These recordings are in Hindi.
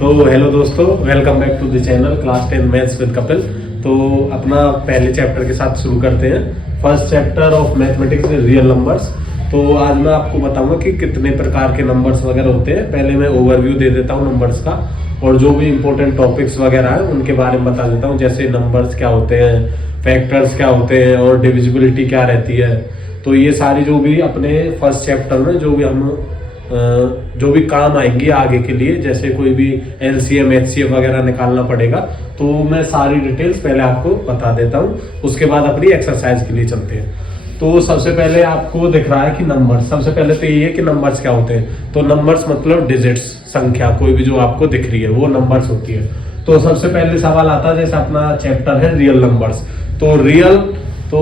तो हेलो दोस्तों, welcome back to the channel class 10 maths with Kapil. तो अपना पहले चैप्टर के साथ शुरू करते हैं। First chapter of mathematics real numbers. तो आज मैं आपको बताऊंगा कि कितने प्रकार के नंबर्स वगैरह होते हैं। पहले मैं ओवरव्यू दे देता हूं नंबर्स का, और जो भी इंपॉर्टेंट टॉपिक्स वगैरह हैं उनके बारे में बता देता हूं, जैसे नंबर्स क्या होते हैं, फैक्टर्स क्या होते हैं और डिविजिबिलिटी क्या रहती है। तो ये सारी जो भी अपने फर्स्ट चैप्टर में जो भी काम आएंगी आगे के लिए, जैसे कोई भी एलसीएम एचसीएफ वगैरह निकालना पड़ेगा, तो मैं सारी डिटेल्स पहले आपको बता देता हूँ। उसके बाद अपनी एक्सरसाइज के लिए चलते हैं। तो सबसे पहले आपको दिख रहा है कि नंबर्स, सबसे पहले तो ये है कि नंबर्स क्या होते हैं। तो नंबर्स मतलब डिजिट्स, संख्या कोई भी जो आपको दिख रही है वो नंबर्स होती है। तो सबसे पहले सवाल आता है, जैसे अपना चैप्टर है रियल नंबर्स। तो रियल, तो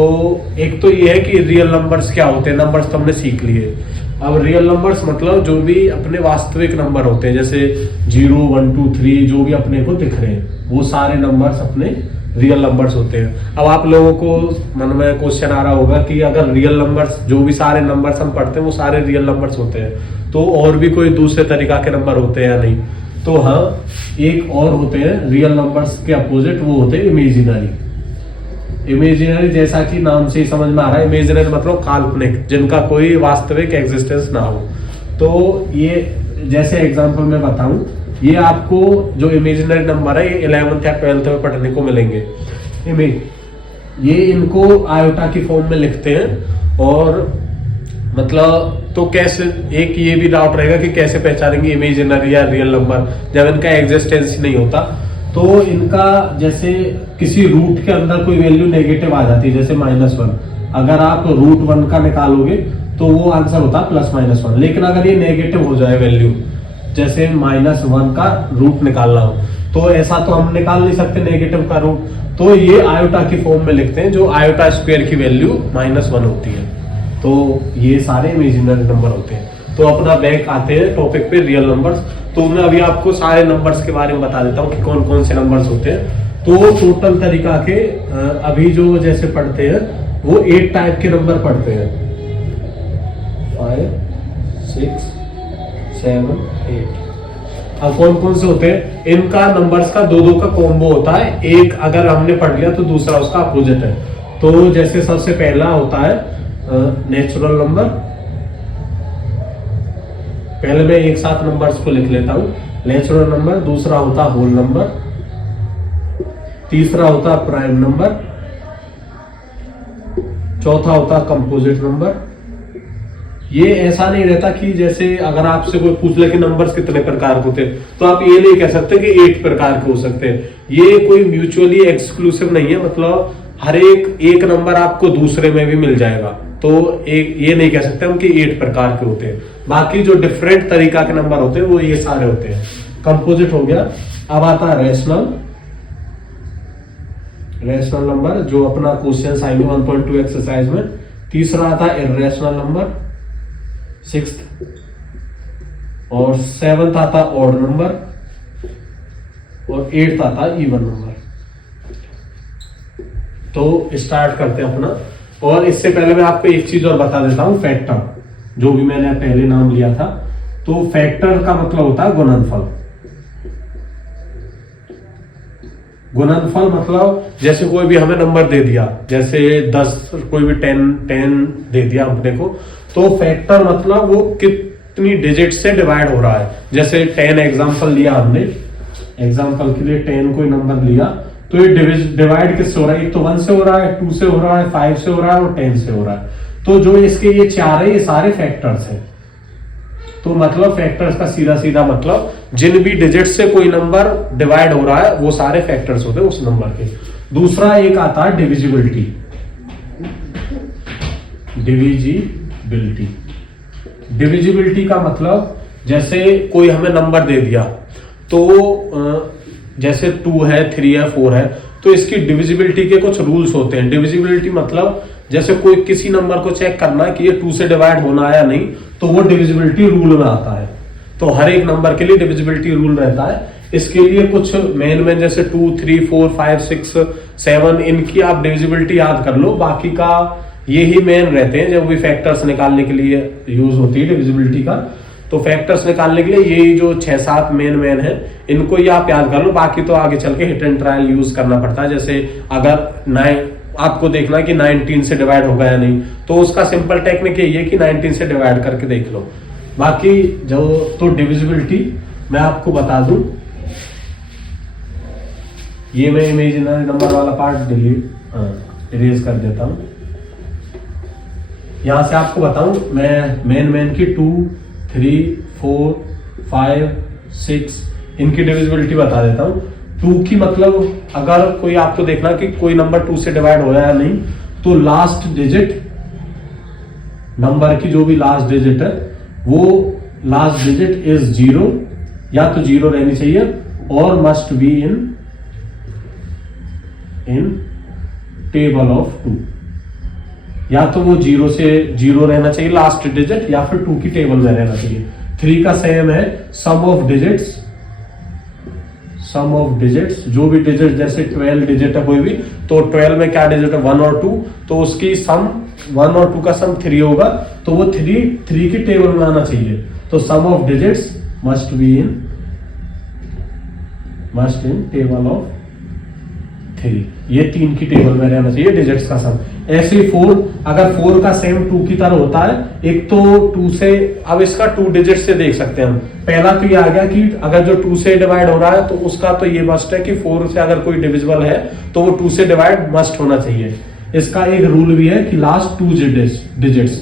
एक तो ये है कि रियल नंबर्स क्या होते हैं। नंबर्स तो हमने सीख लिए। अब रियल नंबर्स मतलब जो भी अपने वास्तविक नंबर होते हैं, जैसे 0 1 2 3 जो भी अपने को दिख रहे हैं, वो सारे नंबर्स अपने रियल नंबर्स होते हैं। अब आप लोगों को मन में क्वेश्चन आ रहा होगा कि अगर रियल नंबर्स, जो भी सारे नंबर्स हम पढ़ते हैं वो सारे रियल नंबर्स होते हैं, तो और भी कोई दूसरे तरीका के नंबर होते हैं या नहीं। तो हाँ, एक और होते हैं रियल नंबर्स के अपोजिट, वो होते हैं इमेजिनरी। इमेजिनरी जैसा कि नाम से ही समझ में आ रहा है, इमेजिनरी मतलब काल्पनिक, जिनका कोई वास्तविक एग्जिस्टेंस ना हो। तो ये जैसे एग्जांपल मैं बताऊं, ये आपको जो इमेजिनरी नंबर है ये 11th या 12th में पढ़ने को मिलेंगे। ये इनको आयोटा की फॉर्म में लिखते हैं। और मतलब तो कैसे, एक ये भी डाउट रहेगा कि कैसे पहचानेंगे इमेजिनरी या रियल नंबर जब इनका एग्जिस्टेंस ही नहीं होता। तो इनका जैसे किसी रूट के अंदर कोई वैल्यू नेगेटिव आ जाती है, जैसे -1, अगर आप √1 का निकालोगे तो वो आंसर होता है +-1। लेकिन अगर ये नेगेटिव हो जाए वैल्यू, जैसे -1 का रूट निकालना हो, तो ऐसा तो हम निकाल नहीं सकते नेगेटिव का रूट। तो ये आयोटा की फॉर्म में लिखते हैं, जो आयोटा स्क्वायर की वैल्यू -1 होती है। तो ये सारे इमेजिनरी नंबर होते हैं। तो अपना बैक आते हैं टॉपिक पे रियल नंबर्स। तो मैं अभी आपको सारे नंबर्स के बारे में बता देता हूँ कि कौन कौन से नंबर्स होते हैं। तो टोटल तरीका के अभी जो जैसे पढ़ते हैं वो 8 टाइप के नंबर पढ़ते हैं, 5 6 7 8। अब कौन कौन से होते हैं, इनका नंबर्स का दो का कॉम्बो होता है। एक अगर हमने पढ़ लिया तो दूसरा उसका अपोजिट है। तो जैसे सबसे पहला होता है नेचुरल नंबर। पहले मैं एक साथ नंबर्स को लिख लेता हूं। नेचुरल नंबर, दूसरा होता होल नंबर, तीसरा होता प्राइम नंबर, चौथा होता कंपोजिट नंबर। ये ऐसा नहीं रहता कि जैसे अगर आपसे कोई पूछ ले कि नंबर्स कितने प्रकार के होते हैं, तो आप ये नहीं कह सकते कि 8 प्रकार के हो सकते हैं। ये कोई म्यूचुअली एक्सक्लूसिव नहीं है, मतलब हर एक नंबर आपको दूसरे में भी मिल जाएगा। तो एक ये नहीं कह सकते हम कि 8 प्रकार के होते हैं। बाकी जो डिफरेंट तरीका के नंबर होते हैं वो ये सारे होते हैं। कंपोजिट हो गया। अब आता है रेशनल नंबर, जो अपना क्वेश्चन आएंगे 1.2 एक्सरसाइज में। तीसरा आता है इर्रेशनल नंबर, 6th। और 7th आता है ऑड नंबर, और 8th आता है इवन नंबर। तो स्टार्ट करते हैं अपना। और इससे पहले मैं आपको एक चीज और बता देता हूं, फैक्टर, जो भी मैंने पहले नाम लिया था। तो फैक्टर का मतलब होता है गुणनफल। गुणनफल मतलब जैसे कोई भी हमें नंबर दे दिया, जैसे 10, कोई भी 10 दे दिया अपने को, तो फैक्टर मतलब वो कितनी डिजिट से डिवाइड हो रहा है। जैसे 10 एग्जांपल लिया हमने, एग्जांपल के लिए 10 कोई नंबर लिया, तो ये डिवाइड किससे हो रहा है, एक तो 1 से हो रहा है, 2 से हो रहा है, 5 से हो रहा है और 10 से हो रहा है। तो जो इसके ये 4 है, ये सारे फैक्टर्स हैं। तो मतलब फैक्टर्स का सीधा सीधा मतलब जिन भी डिजिट से कोई नंबर डिवाइड हो रहा है वो सारे फैक्टर्स होते हैं उस नंबर के। दूसरा एक आता है डिविजिबिलिटी। डिविजिबिलिटी का मतलब जैसे कोई हमें नंबर दे दिया, तो जैसे 2 है, 3 है, 4 है, तो इसकी डिविजिबिलिटी के कुछ रूल्स होते हैं। डिविजिबिलिटी मतलब जैसे कोई किसी नंबर को चेक करना है कि ये 2 से डिवाइड होना है या नहीं, तो वो डिविजिबिलिटी रूल में आता है। तो हर एक नंबर के लिए डिविजिबिलिटी रूल रहता है। इसके लिए कुछ मेन जैसे 2 3 4 5 6 7 इनकी आप डिविजिबिलिटी याद कर लो। बाकी का ये ही मेन रहते हैं, जब भी फैक्टर्स निकालने के लिए यूज होती है डिविजिबिलिटी का। तो फैक्टर्स निकालने के लिए यही जो 6-7 मेन है, इनको ये आप याद कर लो। बाकी तो आगे चल के हिट एंड ट्रायल यूज करना पड़ता है। जैसे अगर आपको देखना है कि 19 से डिवाइड होगा या नहीं, तो उसका सिंपल टेक्निक यही है कि 19 से डिवाइड करके देख लो। बाकी जो तो डिविजिबिलिटी मैं आपको बता दूं, ये मैं इमेजिनरी नंबर वाला पार्ट इरेज कर देता हूं। यहां से आपको बताऊं, मैं मेन की 2, 3, 4, 5, 6 इनकी डिविजिबिलिटी बता देता हूं। 2 की मतलब अगर कोई आपको देखना कि कोई नंबर 2 से डिवाइड हो या नहीं, तो लास्ट डिजिट नंबर की जो भी लास्ट डिजिट है, वो लास्ट डिजिट इज 0, या तो 0 रहनी चाहिए और must be in table of 2। या तो वो 0 से 0 रहना चाहिए लास्ट डिजिट, या फिर 2 की टेबल में रहना चाहिए। 3 का सेम है सम ऑफ डिजिट्स, जो भी डिजिट, जैसे 12 डिजिट है कोई भी, तो 12 में क्या डिजिट है 1 और 2, तो उसकी सम 1 और 2 का सम 3 होगा, तो वो 3 की टेबल में आना चाहिए। तो sum of digits must in table of 3, ये 3 की टेबल में रहना चाहिए डिजिट्स का सम। ऐसे 4, अगर 4 का सेम 2 की तरह होता है, एक तो 2 से, अब इसका 2 डिजिट से देख सकते हैं हम। पहला तो ये आ गया कि अगर जो 2 से डिवाइड हो रहा है, तो उसका तो ये मस्ट है कि 4 से अगर कोई डिविजिबल है तो वो 2 से डिवाइड मस्ट होना चाहिए। इसका एक रूल भी है कि लास्ट 2 डिजिट्स,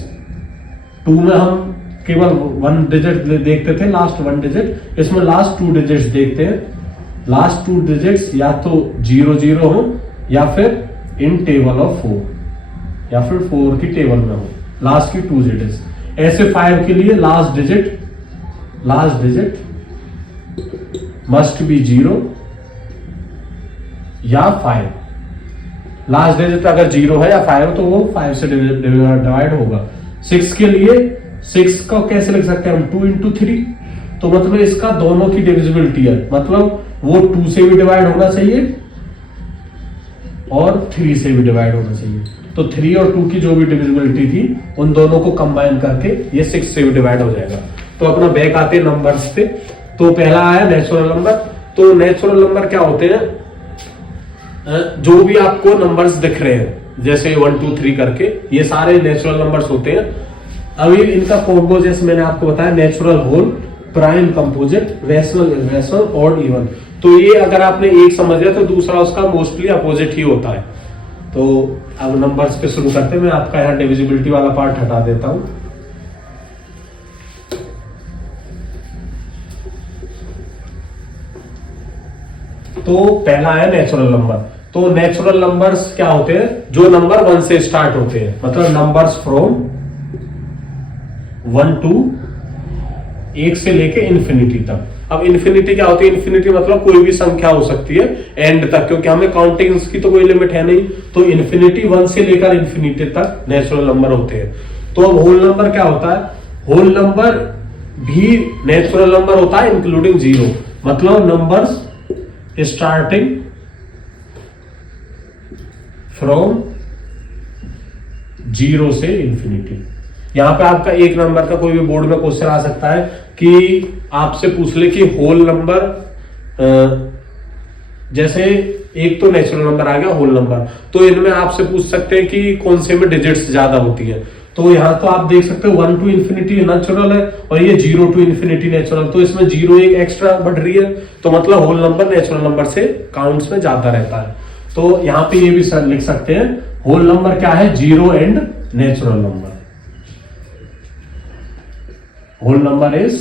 2 में हम केवल 1 डिजिट देखते थे, लास्ट 1 डिजिट, इसमें लास्ट 2 डिजिट्स देखते हैं। लास्ट 2 डिजिट्स या तो 0 हो, या फिर इन टेबल ऑफ 4, या फिर 4 की टेबल में हो, लास्ट की 2 डिजिट्स। ऐसे 5 के लिए लास्ट डिजिट मस्ट बी 0 या 5। लास्ट डिजिट अगर 0 है या 5 है, तो वो 5 से डिवाइड होगा। 6 के लिए 6 को कैसे लिख सकते हैं हम, 2 into 3, तो मतलब इसका दोनों की डिविजिबिलिटी है, मतलब वो 2 से भी डिवाइड होना चाहिए और 3 से भी डिवाइड होना चाहिए। तो 3 और 2 की जो भी डिविजिबिलिटी थी, उन दोनों को कंबाइन करके ये 6 से भी डिवाइड हो जाएगा। तो अपना बैक आते हैं नंबर्स पे। तो पहला आया नेचुरल नंबर। तो नेचुरल नंबर क्या होते हैं, जो भी आपको नंबर्स दिख रहे हैं, जैसे 1, 2, 3 करके, ये सारे नेचुरल नंबर्स होते हैं। अभी इनका कॉम्बो जैसे मैंने आपको बताया, natural whole, prime composite, rational, irrational और इवन। तो ये अगर आपने एक समझ लिया, तो दूसरा उसका मोस्टली अपोजिट ही होता है। तो अब नंबर्स पे शुरू करते हैं। मैं आपका यहाँ डिविजिबिलिटी वाला पार्ट हटा देता हूं। तो पहला है नेचुरल नंबर। तो नेचुरल नंबर्स क्या होते हैं, जो नंबर 1 से स्टार्ट होते हैं, मतलब नंबर्स फ्रॉम 1 to 1 से लेके इन्फिनिटी तक। अब इन्फिनिटी क्या होती है, इन्फिनिटी मतलब कोई भी संख्या हो सकती है एंड तक, क्योंकि हमें काउंटिंग्स की तो कोई लिमिट है नहीं। तो इन्फिनिटी 1 से लेकर इन्फिनिटी तक नेचुरल नंबर होते हैं। तो अब होल नंबर क्या होता है, होल नंबर भी नेचुरल नंबर होता है इंक्लूडिंग 0, मतलब नंबर्स स्टार्टिंग फ्रॉम 0 से इन्फिनिटी। यहां पे आपका एक नंबर का कोई भी बोर्ड में क्वेश्चन आ सकता है कि आपसे पूछ ले कि होल नंबर, जैसे एक तो नेचुरल नंबर आ गया होल नंबर, तो इनमें आपसे पूछ सकते हैं कि कौन से में डिजिट्स ज्यादा होती है। तो यहाँ तो आप देख सकते हो 1 to इन्फिनिटी नेचुरल है और ये 0 to इन्फिनिटी नेचुरल, तो इसमें 0 एक एक्स्ट्रा बढ़ रही है, तो मतलब होल नंबर नेचुरल नंबर से काउंट्स में ज्यादा रहता है। तो यहाँ पे ये भी सर लिख सकते हैं, होल नंबर क्या है, 0 and natural number. Whole number is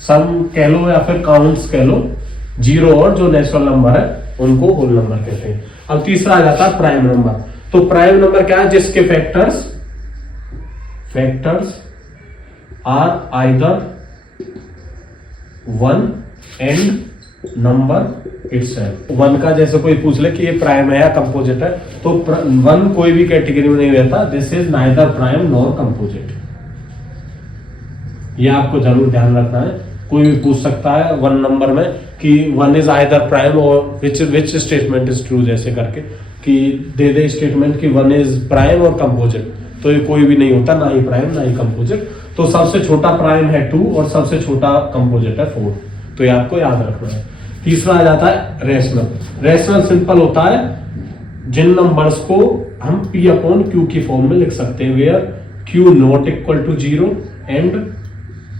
सम कह लो या फिर काउंट्स कह लो, 0 और जो नेचुरल नंबर है उनको होल नंबर कहते हैं। अब तीसरा आ जाता है प्राइम नंबर। तो प्राइम नंबर क्या है, जिसके factors are either 1 and number itself. 1 का जैसे कोई पूछ ले कि ये प्राइम है या कंपोजिट है, तो 1 कोई भी कैटेगरी में नहीं रहता, this is neither prime nor composite. ये आपको जरूर ध्यान रखना है। कोई भी पूछ सकता है 1 नंबर में कि 1 इज आइदर प्राइम और विच स्टेटमेंट इज ट्रू, जैसे करके कि दे दे स्टेटमेंट कि 1 इज प्राइम और कंपोजिट, तो ये कोई भी नहीं होता, ना ही प्राइम ना ही कंपोजिट। तो तो सबसे छोटा प्राइम है 2 और सबसे छोटा कंपोजिट है 4, तो ये आपको याद रखना है। तीसरा आ जाता है रेशनल। रेशनल सिंपल होता है जिन नंबर्स को हम P अपॉन Q की फॉर्म में लिख सकते हैं, where Q not equal to 0 and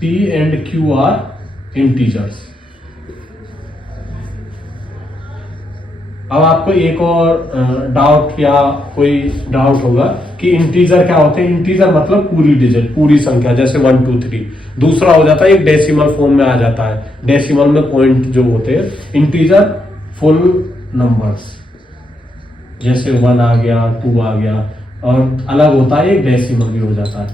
P and Q are integers. अब आपको एक और डाउट या कोई डाउट होगा कि इंटीजर क्या होते हैं। इंटीजर मतलब पूरी डिजिट, पूरी संख्या, जैसे 1 2 3। दूसरा हो जाता है एक डेसिमल फॉर्म में आ जाता है, डेसिमल में पॉइंट जो होते हैं। इंटीजर फुल नंबर्स, जैसे 1 आ गया, 2 आ गया, और अलग होता है एक डेसिमल भी हो जाता है।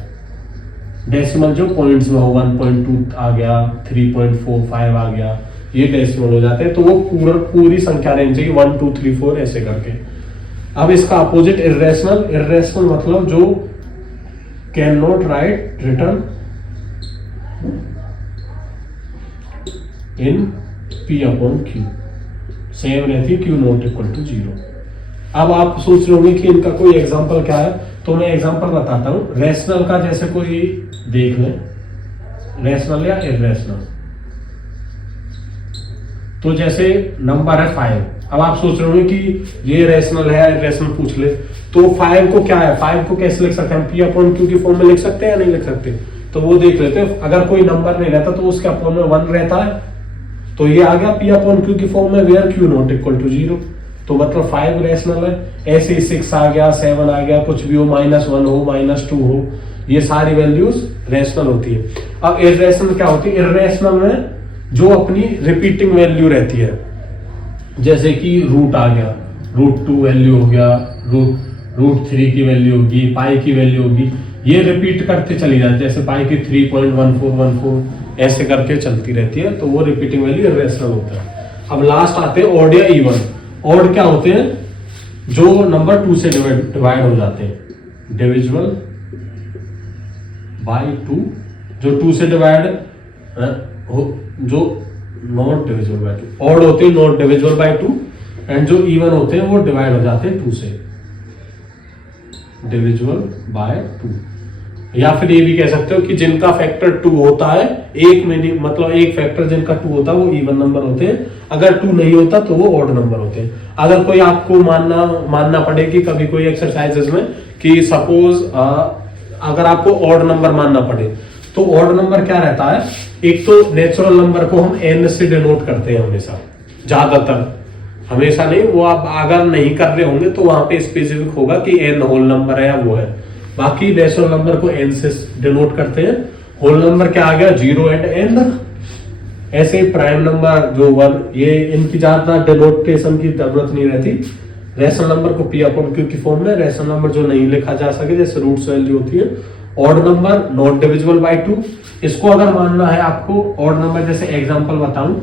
डेसिमल जो पॉइंट्स में हो, 1.2 आ गया, 3.45 आ गया, ये डेसिमल हो जाते हैं। तो वो पूरी संख्या रहनी चाहिए 1 2 3 4 ऐसे करके। अब इसका अपोजिट इर्रेशनल। इर्रेशनल मतलब जो can not right return in P upon Q, same रहती है Q नॉट इक्वल टू 0। अब आप सोच रहे होंगे कि इनका कोई एग्जांपल क्या है, तो मैं एग्जांपल बताता हूं। रेशनल का जैसे कोई देख लें, रेशनल या इर्रेशनल। तो जैसे नंबर है 5। अब आप सोच रहे होंगे कि ये रेशनल है या इर्रेशनल पूछ ले, तो 5 को क्या है, 5 को कैसे लिख सकते हैं, P अपॉन Q की फॉर्म में लिख सकते हैं या नहीं लिख सकते। तो वो देख लेते हैं। अगर कोई नंबर नहीं रहता तो उसके अपॉन में 1 रहता है, तो ये आ गया P अपॉन Q की फॉर्म में, where Q not equal to 0। तो मतलब 5 रेशनल है। ऐसे ही 6 आ गया, 7 आ गया, कुछ भी हो, -1 हो, -2 हो, ये सारी वैल्यूज रेशनल होती है। अब इर्रेशनल क्या होती है, इर्रेशनल में जो अपनी रिपीटिंग वैल्यू रहती है, जैसे कि रूट आ गया, √2 वैल्यू हो गया, √3 की वैल्यू होगी, पाई की वैल्यू होगी, ये रिपीट करते चली जाती है। जैसे पाई की 3.1414 ऐसे करके चलती रहती है, तो वो रिपीटिंग वैल्यू इर्रेशनल होता है। अब लास्ट आते हैं ऑड या इवन। ऑड क्या होते हैं, जो नंबर 2 से डिवाइड हो जाते हैं, डिविजिबल बाय 2, जो 2 से डिवाइड जो नॉट डिविजिबल बाय 2। ऑड होते हैं नॉट डिविजिबल बाय 2, एंड जो इवन होते हैं वो डिवाइड हो जाते हैं 2 से, डिविजिबल बाय 2। या फिर ये भी कह सकते हो कि जिनका फैक्टर 2 होता है, एक में नहीं, मतलब एक फैक्टर जिनका 2 होता है वो इवन नंबर होते हैं, अगर 2 नहीं होता तो वो ऑड नंबर होते हैं। अगर कोई आपको मानना पड़े कि कभी कोई एक्सरसाइजेस में कि सपोज अगर आपको ऑड नंबर मानना पड़े, तो ऑड नंबर क्या रहता है, एक तो नेचुरल नंबर को हम n से डिनोट करते हैं हमेशा, ज्यादातर, हमेशा नहीं, वो आप अगर नहीं कर रहे होंगे तो वहां पे स्पेसिफिक होगा कि n होल नंबर है या वो है। बाकी नेचुरल नंबर को n से डिनोट करते हैं। होल नंबर क्या आ गया, 0 एंड n। ऐसे ही प्राइम नंबर जो 1, ये इनकी ज्यादा डिनोटेशन की जरूरत नहीं रहती। रेशनल नंबर को P अपॉन Q की फॉर्म में, रेशनल नंबर जो नहीं लिखा जा सके, जैसे रूट्स वैल्यू होती है। Odd number not divisible by 2, इसको अगर मानना है आपको, ऑड नंबर जैसे एग्जांपल बताऊं,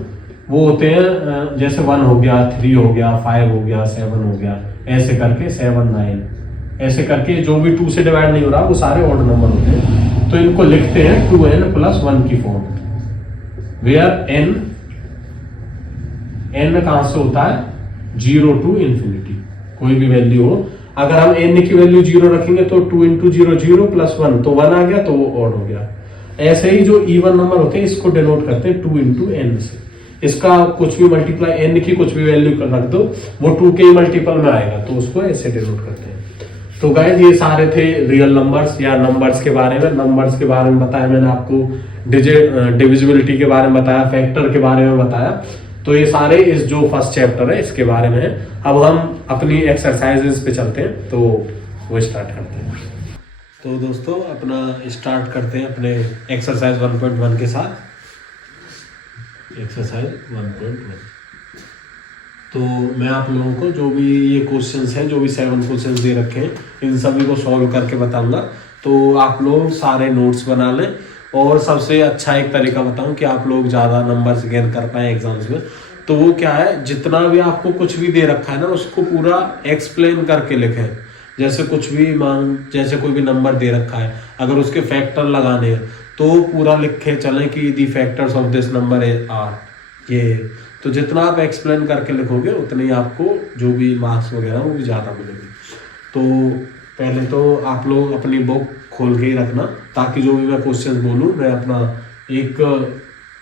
वो होते हैं जैसे 1 हो गया, 3 हो गया, 5 हो गया, 7 हो गया, ऐसे करके 7 9 ऐसे करके जो भी 2 से डिवाइड नहीं हो रहा वो सारे ऑड नंबर होते हैं। तो इनको लिखते हैं 2n + 1 की फॉर्म, वेयर n कहां से होता है, 0 to infinity, कोई भी वैल्यू हो। अगर हम n की वैल्यू 0 रखेंगे तो 2 × 0 0 + 1, तो 1 आ गया, तो वो ऑड हो गया। ऐसे ही जो इवन नंबर होते हैं इसको डिनोट करते हैं 2 × n से। इसका कुछ भी मल्टीप्लाई, n की कुछ भी वैल्यू कर रख दो, वो 2 के मल्टीपल में आएगा, तो उसको ऐसे डिनोट करते हैं। तो गाइस ये सारे थे रियल नंबर्स या नंबर्स के बारे में। नंबर्स के बारे में बताया मैंने आपको, डिविजिबिलिटी के बारे में बताया, फैक्टर के बारे में बताया। तो ये सारे इस जो फर्स्ट चैप्टर है इसके बारे में है। अब हम अपनी एक्सरसाइजेस पे चलते हैं, तो वो स्टार्ट करते हैं। तो दोस्तों अपना स्टार्ट करते हैं अपने एक्सरसाइज 1.1 के साथ। एक्सरसाइज 1.1, तो मैं आप लोगों को जो भी ये क्वेश्चंस हैं, जो भी 7 क्वेश्चंस दे रखे हैं, इन सभी को सॉल्व करके बताऊंगा। तो आप लोग सारे नोट्स बना लें, और सबसे अच्छा एक तरीका बताऊं कि आप लोग ज़्यादा नंबर्स गेन कर पाए एग्जाम्स में, तो वो क्या है, जितना भी आपको कुछ भी दे रखा है ना, उसको पूरा एक्सप्लेन करके लिखें। जैसे कुछ भी जैसे कोई भी नंबर दे रखा है, अगर उसके फैक्टर लगाने हैं तो पूरा लिखे चलें कि the factors of this number are ये। तो जितना आप एक्सप्लेन करके लिखोगे उतने ही आपको जो भी मार्क्स वगैरह वो भी ज़्यादा मिलेंगे। तो पहले तो आप लोग अपनी बुक खोल के ही रखना, ताकि जो भी मैं क्वेश्चन बोलूँ मैं अपना एक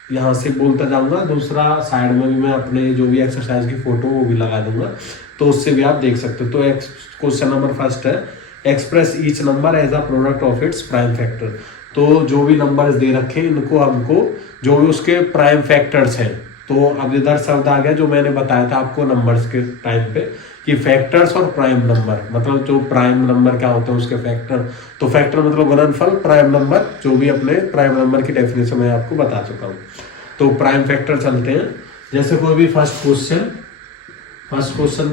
यहाँ से बोलता जाऊँगा, दूसरा साइड में भी मैं अपने जो भी एक्सरसाइज की फोटो वो भी लगा दूंगा, तो उससे भी आप देख सकते हो। तो क्वेश्चन नंबर फर्स्ट है, express each number as a product of its prime factor. तो जो भी नंबर्स दे रखे हैं इनको हमको जो भी उसके प्राइम फैक्टर्स हैं, तो अब इधर शब्द आ गया जो मैंने बताया था आपको नंबर्स के टाइम पे कि फैक्टर्स और प्राइम नंबर, मतलब जो प्राइम नंबर क्या होते हैं उसके फैक्टर। तो फैक्टर मतलब गुणनफल, प्राइम नंबर जो भी अपने प्राइम नंबर की डेफिनेशन मैं आपको बता चुका हूँ। तो प्राइम फैक्टर चलते हैं, जैसे कोई भी फर्स्ट क्वेश्चन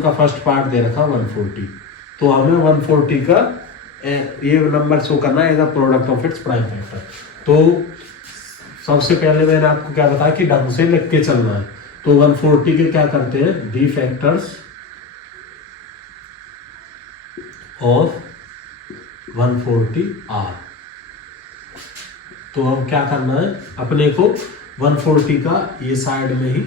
का फर्स्ट पार्ट दे रखा 140, तो हमें 140 का ये नंबर शो करना है as a product of its prime factor. तो सबसे पहले मैंने आपको क्या बताया कि ढंग से लिख के चलना है। तो 140 के क्या करते हैं, डी फैक्टर्स ऑफ 140 आर। तो अब क्या करना है अपने को, 140 का ये साइड में ही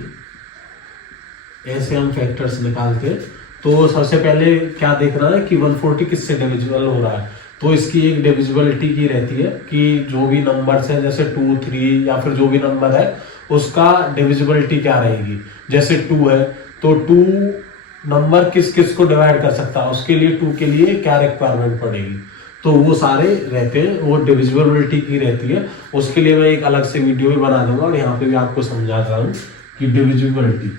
ऐसे हम फैक्टर्स निकालते हैं। तो सबसे पहले क्या देखना है कि 140 किससे डिविजिबल हो रहा है। तो इसकी एक डिविजिबिलिटी की रहती है कि जो भी नंबर्स है जैसे 2, 3 या फिर जो भी नंबर है उसका डिविजिबिलिटी क्या रहेगी। जैसे 2 है तो 2 नंबर किस किस को डिवाइड कर सकता है, उसके लिए 2 के लिए क्या रिक्वायरमेंट पड़ेगी। तो वो सारे रहते हैं, वो डिविजिबिलिटी की रहती है। उसके लिए मैं एक अलग से वीडियो भी बना दूंगा और यहाँ पे भी आपको समझा रहा हूँ कि डिविजिबिलिटी।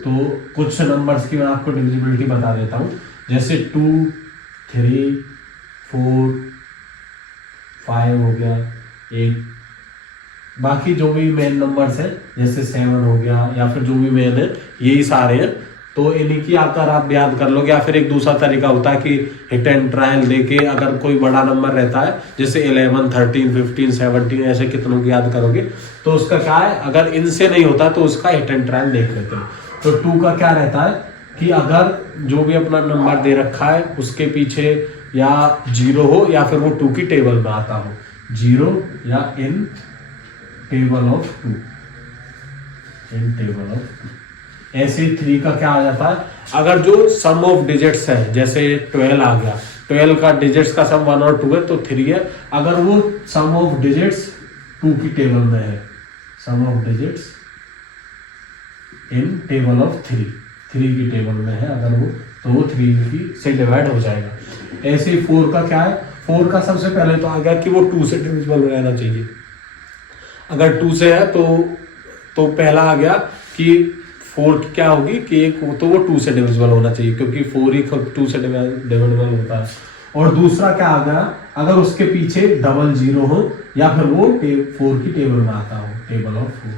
तो कुछ नंबर्स की मैं आपको डिविजिबिलिटी बता देता हूँ, जैसे 2, 3, 4, 5 हो गया 8, बाकी जो भी मेन नंबर्स हैं जैसे 7 हो गया या फिर जो भी मेन है यही सारे हैं। तो इन्हीं की आकर आप याद कर लोगे, या फिर एक दूसरा तरीका होता है कि हिट एंड ट्रायल देके अगर कोई बड़ा नंबर रहता है जैसे 11, 13, 15, 17 ऐसे कितनों की याद करोगे, तो उसका क्या है, अगर इनसे नहीं होता तो उसका हिट एंड ट्रायल देख लेते हैं। तो 2 का क्या रहता है कि अगर जो भी अपना नंबर दे रखा है उसके पीछे या 0 हो या फिर वो 2 की टेबल में आता हो, 0 या इन table of 2, in table of 2। ऐसे 3 का क्या आ जाता है, अगर जो सम ऑफ डिजिट्स है जैसे 12 आ गया, 12 का डिजिट्स का सम 1 और 2 है तो 3 है। अगर वो सम ऑफ डिजिट्स 2 की टेबल में है, sum of digits in table of 3 की टेबल में है अगर वो, तो वो 3 की से डिवाइड हो जाएगा। ऐसे 4 का क्या है, 4 का सबसे पहले तो आ गया कि वो 2 से डिविजिबल रहना चाहिए। अगर 2 से है तो पहला आ गया कि 4 की क्या होगी कि एक तो वो 2 से डिविजिबल होना चाहिए, क्योंकि 4 ही 2 से डिविजिबल होता है। और दूसरा क्या आ गया, अगर उसके पीछे 00 हो या फिर वो 4 की टेबल में आता हो, टेबल ऑफ 4।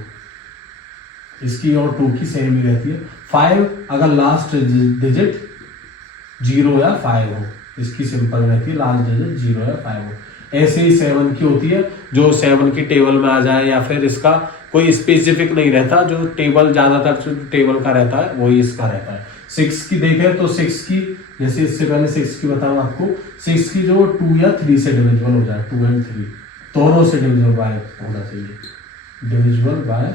इसकी और 2 की सेम ही रहती है। 5 अगर लास्ट डिजिट 0 या 5 हो, इसकी सिंपल रहती है लास्ट डिजिट 0 या 5 हो। ऐसे ही 7 की होती है, जो 7 की टेबल में आ जाए या फिर इसका कोई स्पेसिफिक नहीं रहता, जो टेबल ज्यादातर जो टेबल का रहता है वही इसका रहता है। 6 की देखें तो 6 की, जैसे इससे पहले 6 की बताऊं आपको, 6 की जो 2 या 3 से डिविजिबल हो जाए, 2 एंड 3 दोनों से डिविजिबल बाय होना चाहिए, डिविजिबल बाय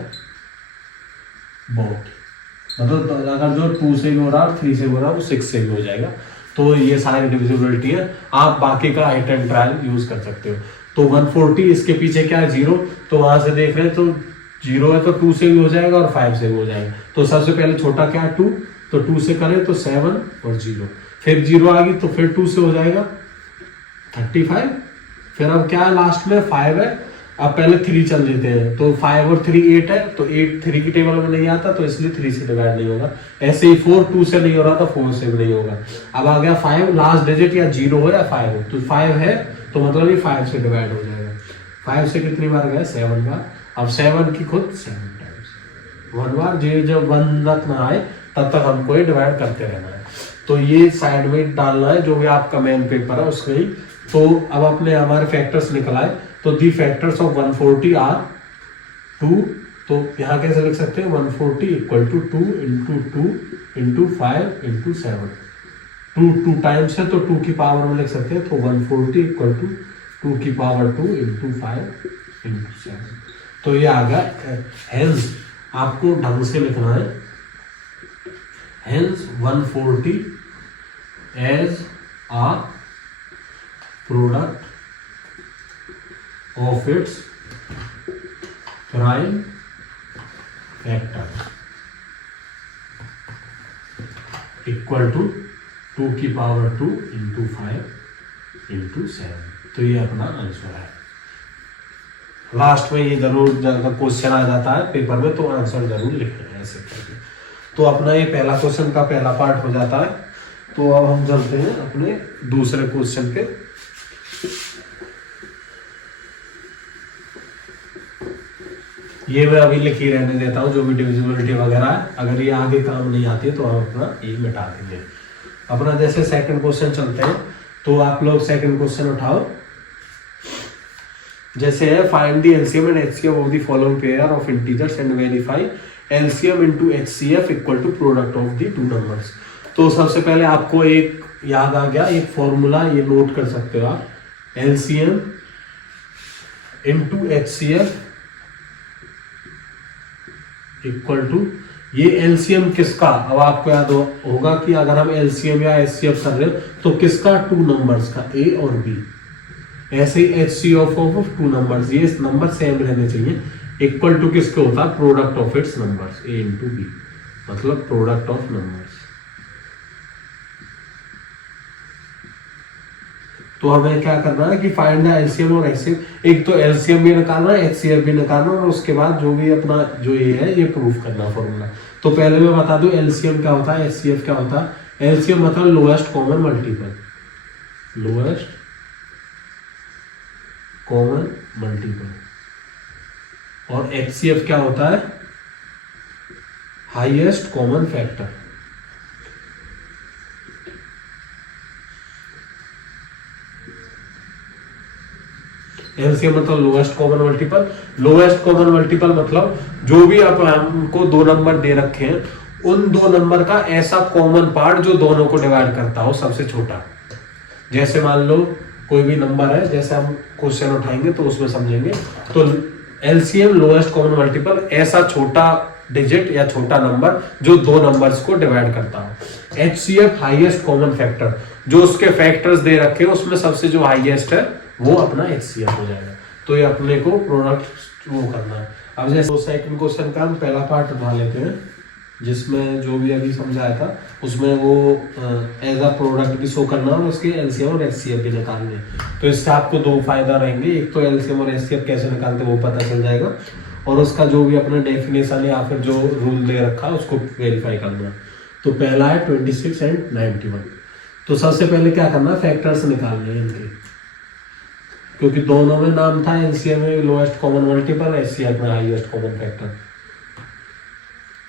बोथ। मतलब अगर जो 2 से भी हो रहा है 3 से भी हो रहा है वो 6 से भी हो जाएगा। तो ये सारी डिविजिबिलिटी है, आप बाकी का हिट एंड ट्रायल यूज कर सकते हो। तो 140 इसके पीछे क्या है 0, तो वहां से देख रहे हैं तो 0 है तो 2 से भी हो जाएगा और 5 से भी हो जाएगा। तो सबसे पहले छोटा क्या है 2, तो 2 से करें तो 7 और 0, फिर 0 आ गई तो फिर 2 से हो जाएगा 35, फिर अब क्या है लास्ट में 5 है, अब पहले 3 चल देते हैं, तो 5 और 3 8 है, तो 8 3 की टेबल में नहीं आता तो इसलिए 3 से डिवाइड नहीं होगा। ऐसे ही 4 2 से नहीं हो रहा था 4 से भी नहीं होगा। अब आ गया 5, लास्ट डिजिट या 0 हो या 5 हो, तो 5 है तो मतलब ये 5 से डिवाइड हो जाएगा। 5 से कितनी बार गया 7 बार। अब 7 की खुद 7 टाइम्स 1 बार, जब 1 तक ना आए तब तक हमको ये डिवाइड करते रहना है। तो ये साइड में डालना है जो भी आपका मेन पेपर है उसमें ही। तो अब अपने हमारे फैक्टर्स निकल आए, तो दी फैक्टर्स ऑफ 140 आर 2, तो यहाँ कैसे लिख सकते हैं 140 equal to 2 into 2 into 5 into 7, 2 times है तो 2 की पावर में लिख सकते हैं, तो 140 इक्वल टू 2 की पावर 2 इंटू 5 इंटू 7। तो ये आ गया। हेंस आपको ढंग से लिखना है, hence 140 as a product of its prime factor equal to 2 की पावर 2 इंटू 5 इंटू 7। तो ये अपना आंसर है। लास्ट में ये जरूर क्वेश्चन आ जाता है पेपर में, तो आंसर जरूर लिखना है ऐसे करके। तो अपना ये पहला क्वेश्चन का पहला पार्ट हो जाता है। तो अब हम चलते हैं अपने दूसरे क्वेश्चन पे। ये मैं अभी लिख ही रहने देता हूँ, जो भी डिविजिबिलिटी वगैरह है, अगर ये आगे काम नहीं आती है तो हम अपना ये मिटा देंगे। अपना जैसे सेकंड क्वेश्चन चलते हैं, तो आप लोग सेकंड क्वेश्चन उठाओ। जैसे है find the LCM and HCF of the following pair of integers and verify LCM into HCF equal to product of the two numbers. तो सबसे पहले आपको एक याद आ गया, एक फॉर्मूला ये नोट कर सकते हो आप, LCM into HCF equal to, ये एलसीएम किसका, अब आपको याद होगा कि अगर हम एलसीएम या एचसीएफ कर रहे हो तो किसका, टू नंबर्स का, ए और बी। ऐसे ही एचसीएफ ऑफ टू नंबर्स, ये नंबर सेम रहने चाहिए, इक्वल टू किसके होता है, product of its numbers, A into B, मतलब प्रोडक्ट ऑफ नंबर्स। तो हमें क्या करना है कि फाइंड द एलसीएम और एचसीएफ, एक तो एलसीएम भी निकालना है, एचसीएफ भी निकालना है, और उसके बाद जो भी अपना जो ये है ये प्रूफ करना फॉर्मूला। तो पहले मैं बता दूं एलसीएम क्या होता है, एचसीएफ क्या होता है। एलसीएम मतलब lowest common multiple, lowest common multiple, और एचसीएफ क्या होता है, हाईएस्ट कॉमन फैक्टर। एलसीएम मतलब lowest common multiple, lowest common multiple मतलब जो भी आप हमको दो नंबर दे रखे हैं, उन दो नंबर का ऐसा कॉमन पार्ट जो दोनों को डिवाइड करता हो सबसे छोटा। जैसे मान लो कोई भी नंबर है, जैसे हम क्वेश्चन उठाएंगे तो उसमें समझेंगे। तो एलसीएम लोएस्ट कॉमन मल्टीपल, ऐसा छोटा डिजिट या छोटा नंबर जो दो नंबर्स को डिवाइड करता हो। एचसीएफ हाईएस्ट कॉमन फैक्टर, जो उसके फैक्टर्स दे रखे हैं उसमें सबसे जो हाईएस्ट है वो अपना एचसीएफ हो जाएगा। तो ये अपने को प्रोडक्ट वो करना है। अब जैसे सेकंड क्वेश्चन का हम पहला पार्ट उठा लेते हैं, जिसमें जो भी अभी समझाया था उसमें वो एज अ प्रोडक्ट भी शो करना और उसके एलसीएम और एचसीएफ भी निकालने। तो इससे आपको दो फायदा रहेंगे, एक तो एलसीएम और एचसीएफ कैसे निकालते वो पता चल जाएगा, और उसका जो भी अपना डेफिनेशन है या फिर जो रूल दे रखा है उसको वेरीफाई करना। तो पहला है 26 एंड 91। तो सबसे पहले क्या करना, फैक्टर्स निकालने हैं इनके, क्योंकि दोनों में नाम था, एलसीएम में लोएस्ट कॉमन मल्टीपल, एचसीएफ में हाईएस्ट कॉमन फैक्टर।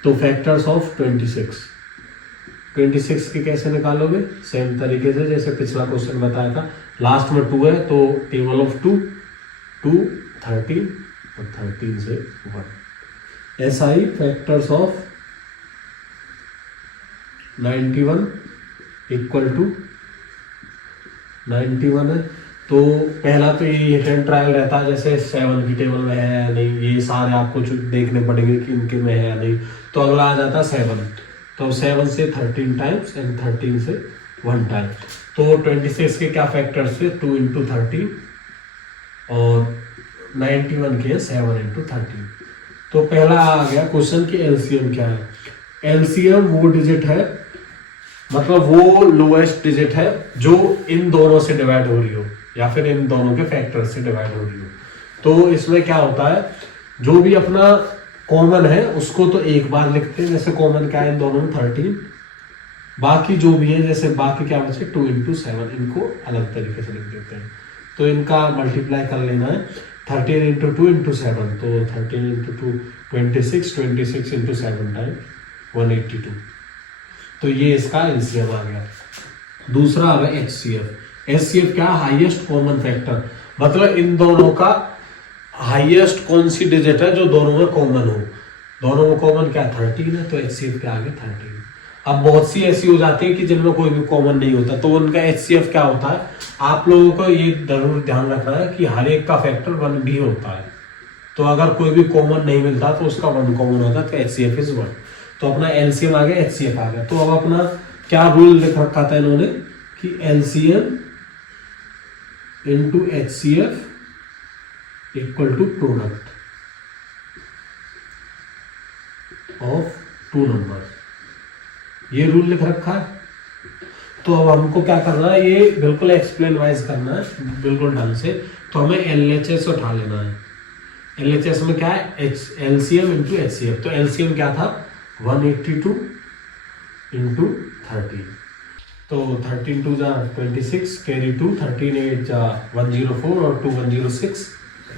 तो फैक्टर्स ऑफ 26 के कैसे निकालोगे, सेम तरीके से जैसे पिछला क्वेश्चन बताया था। लास्ट में 2 है तो टेबल ऑफ 2, 13 और 13 से 1। ऐसा ही फैक्टर्स ऑफ 91 इक्वल टू 91 है। तो पहला तो ये हिट एंड ट्रायल रहता है, जैसे 7 की टेबल में है या नहीं, ये सारे आपको देखने पड़ेंगे कि इनके में है या नहीं। तो अगला आ जाता है 7, तो 7 से 13 टाइम्स एंड 13 से 1 टाइम। तो 26 के क्या फैक्टर्स थे, 2 इंटू 13, और 91 के 7 इंटू 13। तो पहला आ गया क्वेश्चन की एलसीएम क्या है। एलसीएम वो डिजिट है, मतलब वो लोएस्ट डिजिट है जो इन दोनों से डिवाइड हो रही हो या फिर इन दोनों के फैक्टर से डिवाइड हो रही हो। तो इसमें क्या होता है, जो भी अपना कॉमन है उसको तो एक बार लिखते हैं, जैसे कॉमन क्या है इन दोनों में 13, बाकी जो भी है जैसे बाकी क्या बचे 2 इंटू 7, इनको अलग तरीके से लिख देते हैं। तो इनका मल्टीप्लाई कर लेना है, 13 इंटू 2 इंटू 7, तो 13 इंटू 2 26 इंटू 7 टाइम 182। तो ये इसका एलसीएम आ गया। दूसरा आ गया एचसीएफ। एचसीएफ क्या, हाईएस्ट कॉमन फैक्टर, मतलब इन दोनों का हाईएस्ट कौन सी डिजिट है जो दोनों में कॉमन हो। दोनों में कॉमन क्या, 13 है, तो एचसीएफ क्या आ गया 13। अब बहुत सी ऐसी हो जाती है कि जिनमें कोई भी कॉमन नहीं होता, तो उनका एचसीएफ क्या होता है। आप लोगों को ये जरूर ध्यान रखना है कि हर एक का फैक्टर 1 भी होता है। तो अगर कोई भी कॉमन नहीं मिलता तो उसका 1 कॉमन होता है, तो एचसीएफ इज 1। तो अपना एलसीएम आ गया, एचसीएफ आ गया। तो अब अपना क्या रूल लिख रखा था इन्होंने कि LCM into HCF equal to product of two number, ये रूल लिख रखा है। तो अब हमको क्या करना है, ये बिल्कुल एक्सप्लेन वाइज करना है बिल्कुल ढंग से। तो हमें एलएचएस उठा लेना है। एलएचएस में क्या है, एलसीएम इंटू एचसीएफ। तो एलसीएम क्या था 182 इंटू 13, तो 13 2 जा 26, कैरी 2, 13 8 जा 104 और 2 106,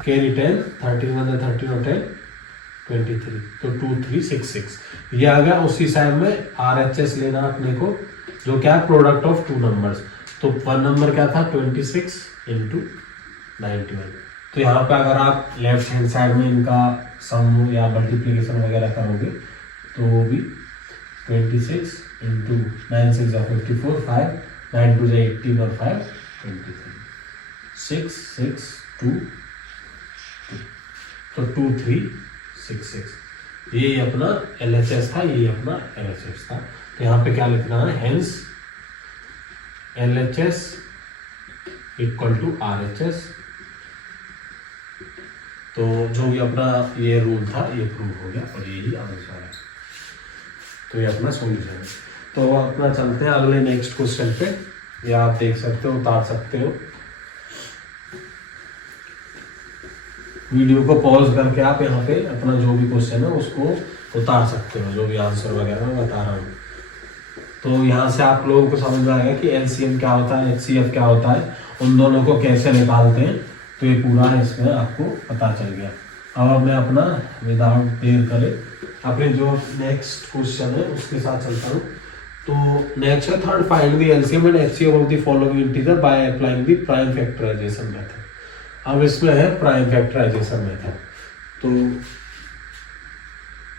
कैरी 10, 13 1 जा 13 और 10 23, तो 2366 ये आ गया। उसी साइड में आरएचएस लेना अपने को, जो क्या है प्रोडक्ट ऑफ टू नंबर्स। तो वन नंबर क्या था 26 इंटू 91। तो यहाँ पे अगर आप लेफ्ट हैंड साइड में इनका सम या मल्टीप्लीकेशन वगैरह करोगे तो वो भी 26 इंटू 9 6 जा 54, 5 9 2 जा 18 और 5 23, 6 6 2 2, तो 2366 ये अपना एलएचएस था, ये अपना एलएचएस था। तो यहाँ पे क्या लिखना है, hence LHS equal to RHS. तो जो भी अपना ये रूल था ये प्रूव हो गया और यही आंसर है। तो ये अपना सॉल्यूशन है। तो अपना चलते हैं अगले नेक्स्ट क्वेश्चन पे, या आप देख सकते हो, उतार सकते हो वीडियो को पॉज करके, आप यहाँ पे अपना जो भी क्वेश्चन है उसको उतार सकते हो, जो भी आंसर वगैरह मैं बता रहा हूँ। तो यहाँ से आप लोगों को समझ में आएगा कि एलसीएम क्या होता है, एचसीएफ क्या होता है, उन दोनों को कैसे निकालते हैं। तो ये पूरा इसमें आपको पता चल गया। अब मैं अपना विदाउट देर करे अपने जो नेक्स्ट क्वेश्चन है उसके साथ चलता हूँ। तो नेक्स्ट है third, find the LCM and HCF of the following integer by applying the prime factorisation method. अब इसमें है प्राइम फैक्टराइजेशन मेथड। तो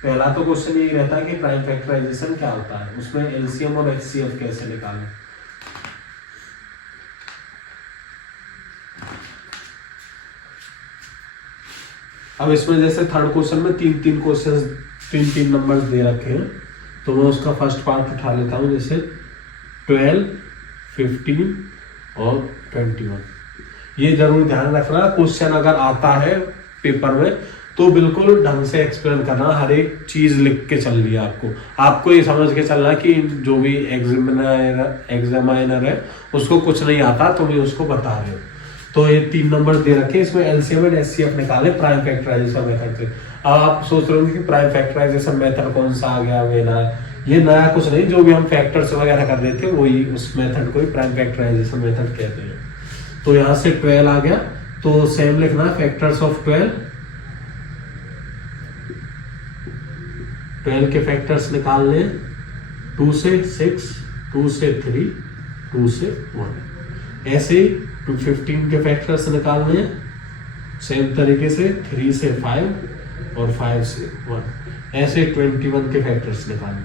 पहला तो क्वेश्चन यही रहता है कि प्राइम फैक्टराइजेशन क्या होता है, उसमें एलसीएम और एचसीएफ कैसे निकालें। अब इसमें जैसे थर्ड क्वेश्चन में तीन क्वेश्चन 3 नंबर्स दे रखे हैं, तो मैं उसका फर्स्ट पार्ट उठा लेता हूँ, जैसे 12 15 और 21। ये जरूर ध्यान रखना, क्वेश्चन अगर आता है पेपर में तो बिल्कुल ढंग से एक्सप्लेन करना, हर एक चीज लिख के चल रही है आपको ये समझ के चलना कि जो भी एग्जामिनर है उसको कुछ नहीं आता तो मैं उसको बता रहे हूँ। तो ये 3 नंबर दे रखे, इसमें एलसीएम एंड एचसीएफ निकाले प्राइम फैक्टराइजेशन मेथड से। अब आप सोच रहे होंगे कि प्राइम फैक्टराइजेशन मेथड कौन सा आ गया, ये नया कुछ नहीं, जो भी हम फैक्टर्स वगैरह कर रहे थे वही उस मेथड को ही प्राइम फैक्टराइजेशन मेथड कहते हैं। तो यहाँ से 12 आ गया, तो सेम लिखना है फैक्टर्स ऑफ 12 के फैक्टर्स निकालने, 2 से 6, 2 से 3, 2 से 1। ऐसे ही 15 के फैक्टर्स निकालने, सेम तरीके से 3 से 5 और 5 से 1। ऐसे 21 के फैक्टर्स निकालने,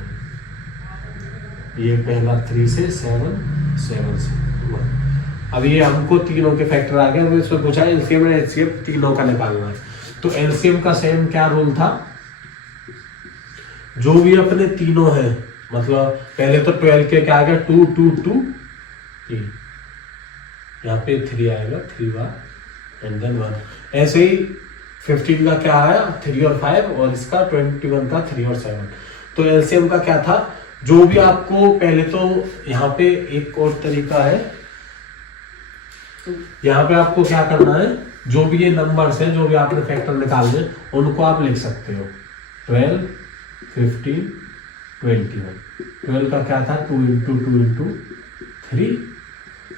ये पहला 3 से 7, 7 से 1। अब ये हमको तीनों के फैक्टर आ गए, इसमें पूछा एलसीएम एंड एचसीएफ तीनों का निकालना है। तो एलसीएम का सेम क्या रूल था, जो भी अपने तीनों हैं, मतलब पहले तो 12 के क्या आ गया 2 2 2, यहाँ पे 3 आएगा 3 बार एंड देन 1। ऐसे ही 15 का क्या आया 3 और 5, और इसका 21 का 3 और 7। तो एलसीएम का क्या था, जो भी आपको पहले तो यहाँ पे एक और तरीका है, यहाँ पे आपको क्या करना है, जो भी ये नंबर्स हैं, जो भी आपने फैक्टर निकालने उनको आप लिख सकते हो 12 15 21। 12 का क्या था 2 इंटू 2 इंटू 3,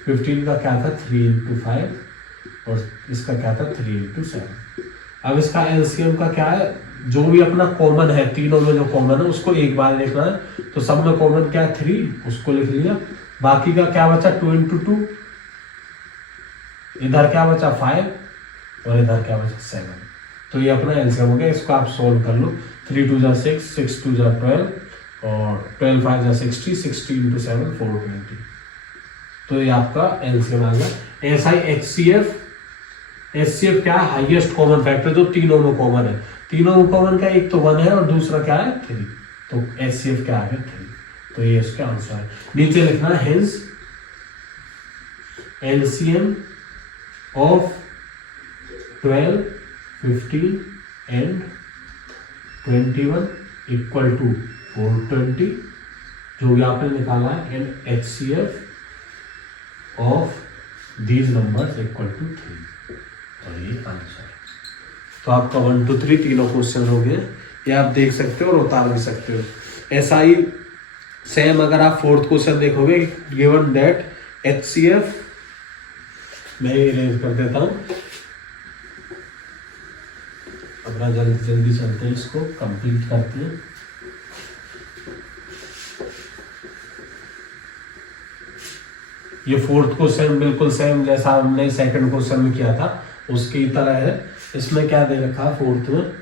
15 का क्या था 3 इंटू 5 और इसका क्या था 3 इंटू 7। अब इसका एलसीएम का क्या है, जो भी अपना कॉमन है, तीनों में जो कॉमन है उसको एक बार लिखना है। तो सब में कॉमन क्या है 3, उसको लिख लिया। बाकी का क्या बचा 2 इंटू 2, इधर क्या बचा 5 और इधर क्या बचा 7। तो ये अपना एलसीएम हो गया, इसको आप सोल्व कर लो। 3 2 जा 6, 6 2 जा 12 और 12 5 जा 60, 60 इंटू 7 420। तो ये आपका एलसीएम आ गया। ऐसा ही एचसीएफ, एचसीएफ क्या है, हाईएस्ट कॉमन फैक्टर, जो तीनों में कॉमन है। तीनों में कॉमन क्या, एक तो 1 है और दूसरा क्या है 3। तो HCF क्या आ गया 3, तो ये इसका आंसर है। नीचे लिखना hence LCM of 12, 15 and 21 equal to 420, जो भी आपने निकाला है, and HCF of these numbers equal to 3, और ये आंसर। तो आपका 1 2 3 तीनों क्वेश्चन हो गए, ये आप देख सकते हो और उतार भी सकते हो। ऐसा ही सेम अगर आप फोर्थ क्वेश्चन देखोगे, गिवन दैट HCF, मैं इरेज कर देता हूँ, अपना जल्दी जल्दी चलते हैं, इसको कंप्लीट करते हैं। ये फोर्थ क्वेश्चन बिल्कुल सेम जैसा हमने सेकंड क्वेश्चन में किया था उसकी तरह है। इसमें क्या दे रखा फोर्थ में,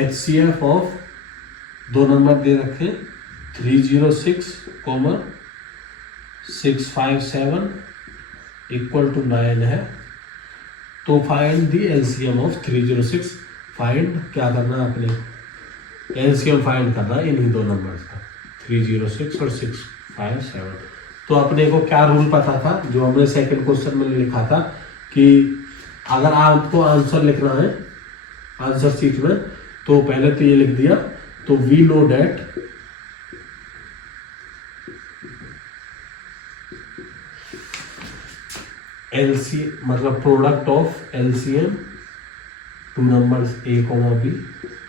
HCF ऑफ 2 नंबर दे रखे 306, 657 इक्वल टू 9 है। तो find the LCM of 306, find क्या करना है अपने, LCM फाइंड करना है इन्हीं 2 नंबर्स का, 306 और 657। तो अपने को क्या रूल पता था, जो हमने सेकंड क्वेश्चन में लिखा था कि अगर आपको आंसर लिखना है आंसर शीट में, तो पहले तो ये लिख दिया, तो वी नो डेट LC मतलब product of LCM 2 numbers A, B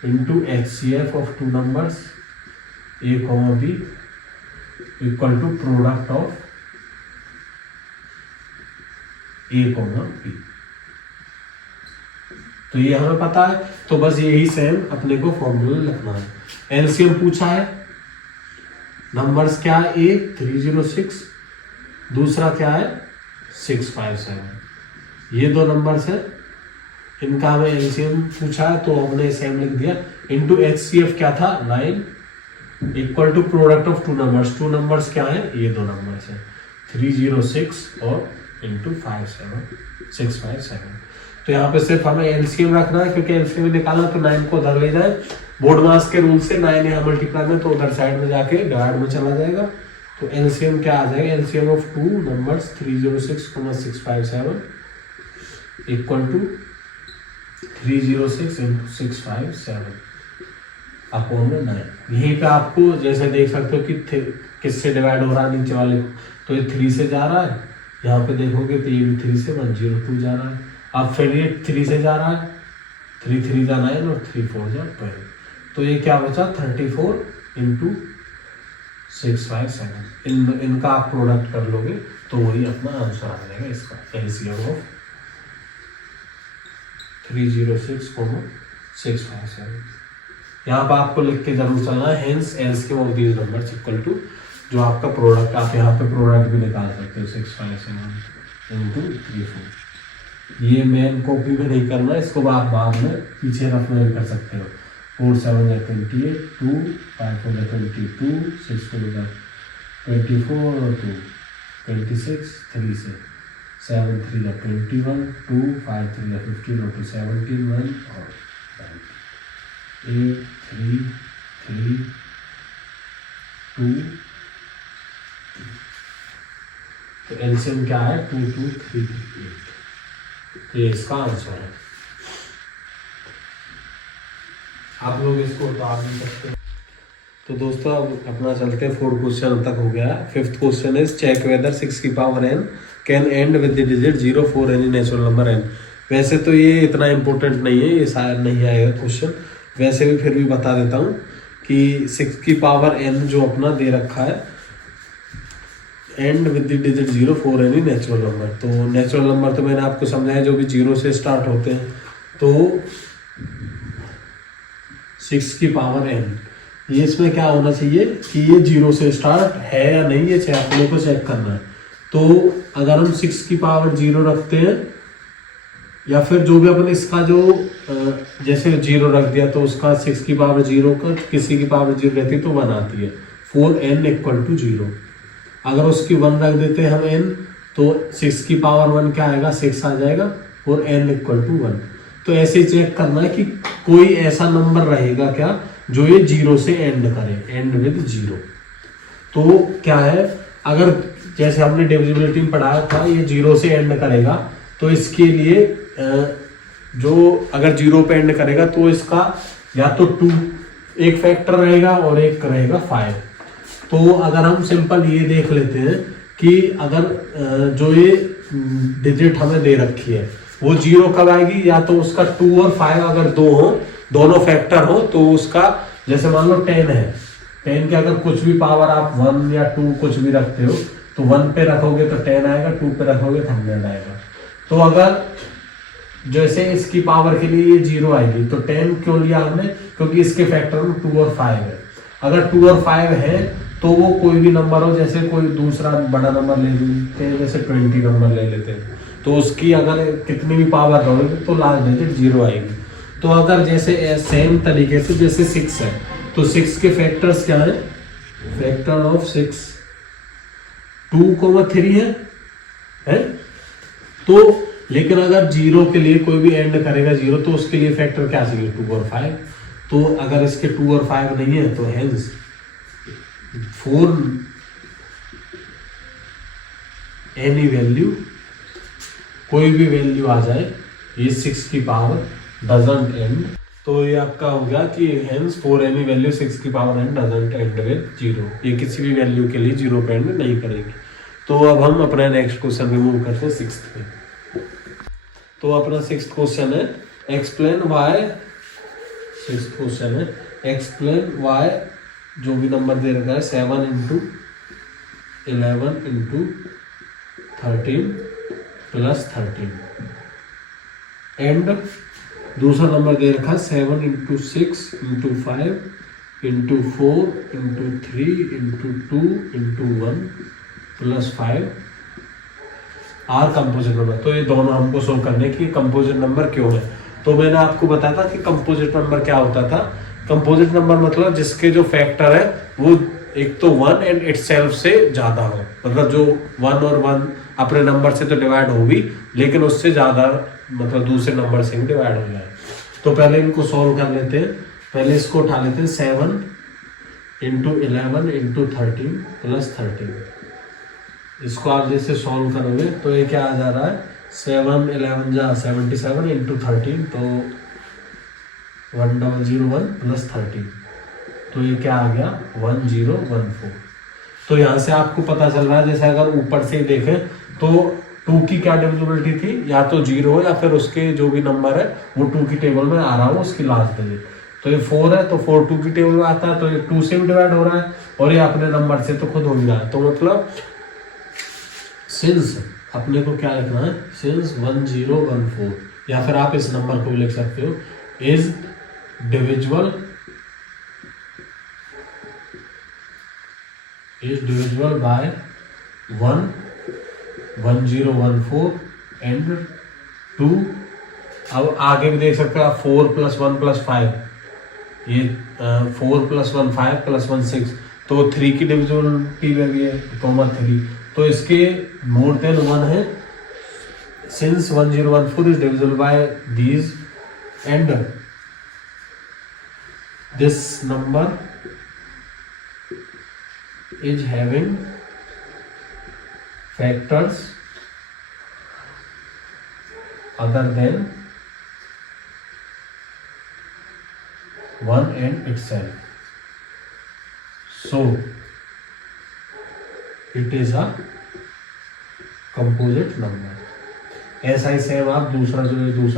into HCF of 2 numbers A, B equal to product of A, B। तो ये हमें पता है, तो बस यही सेम अपने को फॉर्मूला लिखना है। LCM पूछा है, नंबर्स क्या है, A 306, दूसरा क्या है 657, ये 2 नंबर्स है, इनका हमें LCM पूछा है, तो हमने सेम लिख दिया, इंटू HCF क्या था 9 equal to product of 2 numbers, 2 numbers क्या है, ये 2 नंबर्स है 306 और इंटू 657। तो यहाँ पे सिर्फ हमें LCM रखना है, क्योंकि LCM निकालना तो 9 को उधर ले जाए, बोर्ड मास के रूल से 9 यहाँ मल्टीप्लाई में, तो उधर साइड में जाके डिवाइड में चला जाएगा। तो LCM क्या आ जाएगा, LCM of 2 numbers 306, 657 equal to 306 into 657 upon में 9। यहीं पे आपको जैसे देख सकते हो कि किससे डिवाइड हो रहा है नीचे वाले को, तो ये 3 से जा रहा है, यहाँ पे देखोगे तो ये भी 3 से 102 जा रहा है। अब फिर ये 3 से जा रहा है, 3 3 जा 9 और 3 4 जा 12, तो ये क्या बचा 34 इंटू 657। इनका आप प्रोडक्ट कर लोगे तो वही अपना आंसर आ जाएगा इसका, LCM ऑफ 306, 657। यहाँ पर आपको लिख के जरूर चलना है, hence LCM of these numbers equal to, जो आपका प्रोडक्ट, आप यहाँ पे प्रोडक्ट भी निकाल सकते हो 657 इंटू 34। ये मेन कॉपी में नहीं करना, इसको आप बाद में पीछे रखना कर सकते हो। 4 7 या 28, 2 5 4 या 22, 6 4 या 24 और 2 26, 3 से 7 3 या 21, 2 5 3 या 15 और 2 17 1 और 8 3 3 2। तो LCM क्या है 2 2 3 8, ये इसका आंसर है। आप लोग इसको उतार नहीं सकते। तो दोस्तों अब अपना चलते हैं, 4 क्वेश्चन तक हो गया। 5th question is check whether 6 की power n can and with the digit 0 4 any natural number n। वैसे तो ये इतना इंपॉर्टेंट नहीं है, ये शायद नहीं आएगा क्वेश्चन, वैसे भी फिर भी बता देता हूँ कि 6 की पावर n जो अपना दे रखा है, and with the digit 0 4 any natural number. तो नेचुरल नंबर तो मैंने आपको समझाया जो भी 0 से स्टार्ट होते हैं, तो 6 की पावर n, ये इसमें क्या होना चाहिए कि ये 0 से स्टार्ट है या नहीं, ये अपने को चेक करना है। तो अगर हम 6 की पावर 0 रखते हैं, या फिर जो भी अपन इसका जो जैसे 0 रख दिया, तो उसका 6 की पावर 0 का किसी की पावर 0 रहती है तो 1 आती है, 4n इक्वल टू 0। अगर उसकी 1 रख देते हैं हम n, तो 6 की पावर 1 क्या आएगा 6 आ जाएगा, और n इक्वल टू 1। तो ऐसे चेक करना है कि कोई ऐसा नंबर रहेगा क्या जो ये जीरो से एंड करे, एंड विद जीरो। तो क्या है, अगर जैसे हमने डिविजिबिलिटी में पढ़ाया था ये जीरो से एंड करेगा, तो इसके लिए जो अगर जीरो पे एंड करेगा तो इसका या तो 2 एक फैक्टर रहेगा और एक रहेगा 5। तो अगर हम सिंपल ये देख लेते हैं कि अगर जो ये डिजिट हमें दे रखी है वो जीरो कब आएगी, या तो उसका 2 और 5 अगर दो हो, दोनों फैक्टर हो, तो उसका जैसे मान लो 10 है, 10 के अगर कुछ भी पावर आप 1 या 2 कुछ भी रखते हो तो 1 पे रखोगे तो 10 आएगा, 2 पे रखोगे तो 100 आएगा। तो अगर जैसे इसकी पावर के लिए ये जीरो आएगी तो 10 क्यों लिया हमने, क्योंकि इसके फैक्टर में 2 और 5 है। अगर 2 और 5 है तो वो कोई भी नंबर हो, जैसे कोई दूसरा बड़ा नंबर ले लेते हैं, जैसे 20 नंबर ले लेते हैं, तो उसकी अगर कितनी भी पावर होगी तो लास्ट डिजिट जीरो आएगी। तो अगर जैसे सेम तरीके से जैसे 6 है तो 6 के फैक्टर्स क्या है, फैक्टर ऑफ 6 2,3 है। तो लेकिन अगर जीरो के लिए कोई भी एंड करेगा जीरो तो उसके लिए फैक्टर क्या चाहिए, 2 और 5। तो अगर इसके 2 और 5 नहीं है तो हेंस 4 एनी वैल्यू, कोई भी वैल्यू आ जाए, ये 6 की पावर डजंट एंड। तो ये आपका हो गया कि हेंस 4 एनी वैल्यू 6 की power and doesn't and with zero, ये किसी भी वैल्यू के लिए जीरो पे एंड नहीं करेगी। तो अब हम अपना नेक्स्ट क्वेश्चन रिमूव करते हैं 6th पे। तो अपना 6th क्वेश्चन है एक्सप्लेन वाई, 6th क्वेश्चन है एक्सप्लेन वाई जो भी नंबर दे रखा है 7 × 11 × 13 + 13 एंड दूसरा नंबर दे रखा है 7 × 6 × 5 × 4 × 3 × 2 × 1 + 5 आर कंपोजिट नंबर। तो ये दोनों हमको शो करने की कंपोजिट नंबर क्यों है। तो मैंने आपको बताया था कि कंपोजिट नंबर क्या होता था। कंपोजिट नंबर मतलब जिसके जो फैक्टर है वो एक तो 1 एंड इटसेल्फ से ज्यादा हो, मतलब जो 1 और 1 अपने नंबर से तो डिवाइड होगी लेकिन उससे ज्यादा, मतलब दूसरे नंबर से भी डिवाइड हो जाए। तो पहले इनको सॉल्व कर लेते हैं। पहले इसको उठा लेते हैं 7 × 11 × 13 + 13। इसको आप जैसे सॉल्व करोगे तो ये क्या आ जा रहा है, 7 11 जा 77 × 13, तो 1001 + 13, तो ये क्या आ गया 1014। तो यहाँ से आपको पता चल रहा है, जैसे अगर ऊपर से देखें तो 2 की क्या डिविजिबिलिटी थी, या तो 0 हो या फिर उसके जो भी नंबर है वो 2 की टेबल में आ रहा हो उसकी लास्ट डिजिट। तो ये 4 है तो 4 2 की टेबल में आता है, तो ये 2 से भी डिवाइड हो रहा है और ये अपने नंबर से तो खुद हो ही रहा है। तो मतलब सिंस अपने को क्या लिखना है, सिंस 1014, या फिर आप इस नंबर को भी लिख सकते हो, इज डिविजिबल बाय 1 1014 एंड 2। अब आगे भी देख सकते हो आप 4 + 1 + 5, ये 4 + 1 5 + 1 6, तो 3 की डिविजिबिलिटी में भी है, 3, तो इसके मोर देन 1 है। Since 1014 is divisible by these and this number is having factors other than 1 and itself, so it is a composite number। ऐसा ही सेम आप दूसरा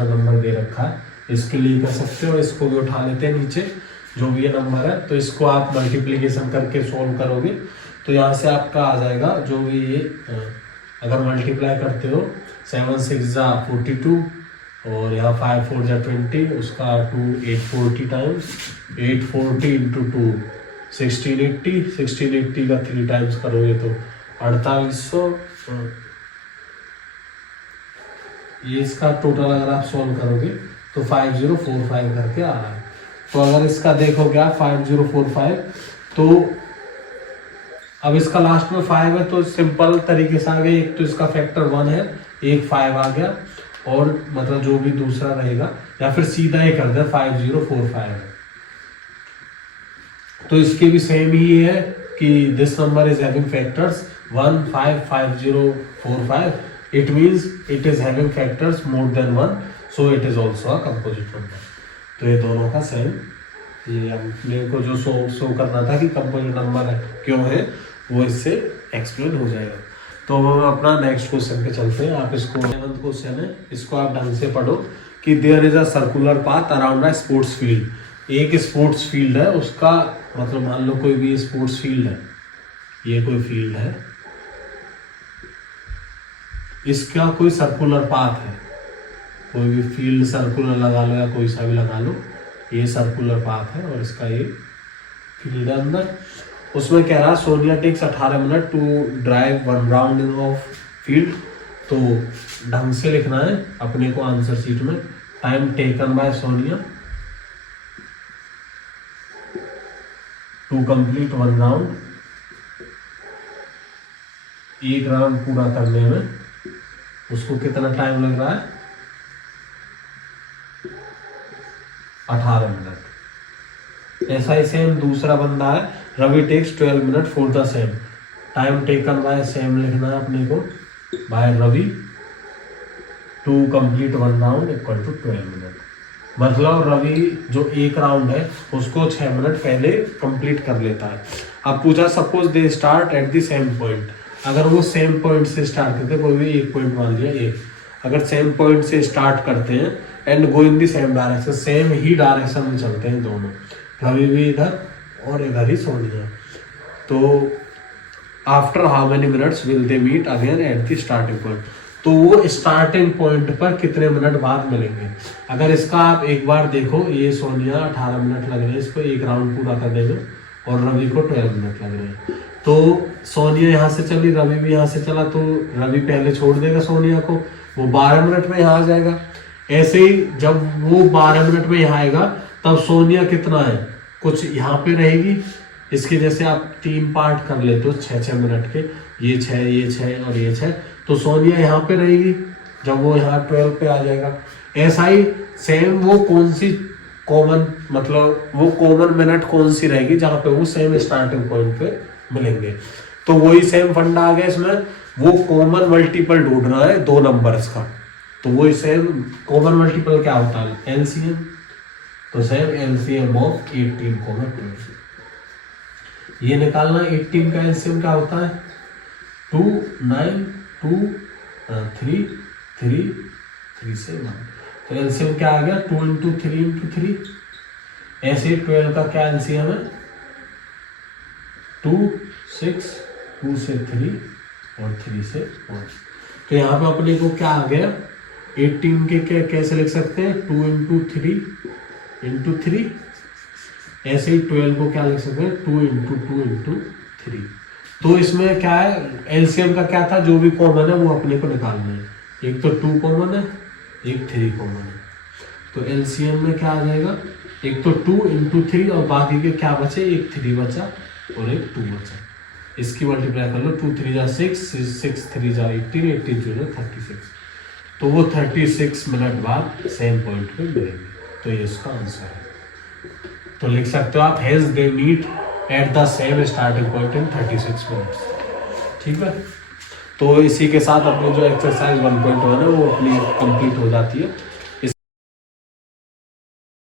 नंबर दे रखा है इसके लिए कर सकते हो। इसको भी उठा लेते हैं नीचे, जो भी ये नंबर है, तो इसको आप मल्टीप्लिकेशन करके सोल्व करोगे तो यहाँ से आपका आ जाएगा जो भी ये, अगर मल्टीप्लाई करते हो 7 6 जा 42 और यहाँ 5 4 जा 20, उसका 2 840 टाइम्स 840 × 2 1680, 1680 का 3 टाइम्स करोगे तो 4800। ये इसका टोटल अगर आप सॉल्व करोगे तो 5045 करके आ रहा है। तो अगर इसका देखोगे आप 5045, तो अब इसका लास्ट में 5 है तो सिंपल तरीके से आ गया, एक तो इसका फैक्टर 1 है, एक 5 आ गया, और मतलब जो भी दूसरा रहेगा, या फिर सीधा ही कर दे 5045 है। तो इसके भी सेम ही है कि this number is having factors 1 5 5 0 4 5, it means it is having factors more than 1, so it is also a composite number. तो ये दोनों का सेम, ये अपने को जो शो करना था कि कंपोजिट नंबर है क्यों है, वो इससे एक्सप्लेन हो जाएगा। तो हम अपना नेक्स्ट क्वेश्चन पे चलते हैं। आप इसको 11th क्वेश्चन है, इसको आप ढंग से पढ़ो कि there is a circular path around a sports field. एक स्पोर्ट्स फील्ड है, उसका मतलब मान लो कोई भी स्पोर्ट्स फील्ड है, ये कोई फील्ड है, इसका कोई सर्कुलर पाथ है, कोई भी फील्ड सर्कुलर लगा लो या कोई सा भी लगा लो, ये सर्कुलर पाथ है और इसका ये फील्ड है अंदर। उसमें कह रहा है Sonia takes 18 minute to drive 1 round in off field. तो ढंग से लिखना है अपने को आंसर शीट में, time taken by Sonia to complete 1 round, एक राउंड पूरा करने में उसको कितना टाइम लग रहा है, 18 मिनट। ऐसा ही सेम दूसरा बंदा है, Ravi takes 12 minute for the same, time taken by same लिखना है अपने को, by Ravi to complete 1 round equal to 12 minute. मतलब रवि जो एक राउंड है उसको 6 मिनट पहले कंप्लीट कर लेता है। अब पूछा suppose they start at the same point, अगर वो सेम पॉइंट से स्टार्ट करते, कोई भी एक पॉइंट मान लिया एक, अगर सेम पॉइंट से स्टार्ट करते हैं and go in the same direction, same he direction में चलते हैं दोनों, रवि भी इधर और इधर ही सोनिया, तो after how many minutes will they meet again at the starting point. तो वो स्टार्टिंग पॉइंट पर कितने मिनट बाद मिलेंगे। अगर इसका आप एक बार देखो, ये सोनिया 18 मिनट लग रहे हैं इसको एक राउंड पूरा करने में और रवि को 12 मिनट लग रहे हैं। तो सोनिया यहाँ से चली, रवि भी यहाँ से चला, तो रवि पहले छोड़ देगा सोनिया को, वो 12 मिनट में यहाँ आ जाएगा। ऐसे ही जब वो 12 मिनट में यहाँ आएगा तब सोनिया कितना है, कुछ यहाँ पे रहेगी, इसके जैसे आप 3 पार्ट कर लेते हो 6-6 मिनट के, ये 6 ये 6 और ये 6, तो सोनिया यहाँ पे रहेगी जब वो यहाँ 12 पे आ जाएगा। ऐसा ही सेम वो कौन सी कॉमन, मतलब वो कॉमन मिनट कौन सी रहेगी जहाँ पे वो सेम स्टार्टिंग पॉइंट पे मिलेंगे। तो वही सेम फंडा आ गया इसमें, वो कॉमन मल्टीपल ढूंढना है 2 नंबर्स का। तो वही सेम कॉमन मल्टीपल क्या होता है, एलसीएम। तो सेम एलसीएम ऑफ 18, 20 ये निकालना। 18 का एलसीएम क्या होता है 2, 9, 2, 3, 3, 3 से 1, तो एलसीएम क्या आ गया 2 इंटू 3 इंटू 3। ऐसे 12 का क्या एलसीएम है 2, 6, 2 से 3 और 3 से 1। तो यहाँ पे अपने को क्या आ गया 18 के कैसे लिख सकते हैं 2 इंटू 3 इंटू 3। ऐसे ही 12 को क्या लिख सकते हैं 2 इंटू 2 इंटू 3। तो इसमें क्या है एलसीएम का क्या था, जो भी कॉमन है वो अपने को निकालना है। एक तो 2 कॉमन है, एक 3 कॉमन है। तो एलसीएम में क्या आ जाएगा, एक तो 2 इंटू 3 और बाकी के क्या बचे, एक 3 बचा और एक 2 बचा। इसकी मल्टीप्लाई कर लो, 2 3 जा 6, 6 3 जा 18, 18 2 जा 36। तो वो 36 मिनट बाद सेम पॉइंट पे मिलेंगे। तो ये इसका आंसर है। तो लिख सकते हो आप hence they meet at the same starting point in 36 minutes. ठीक है, तो इसी के साथ अपनी जो एक्सरसाइज 1.1 है वो अपनी कंप्लीट हो जाती है।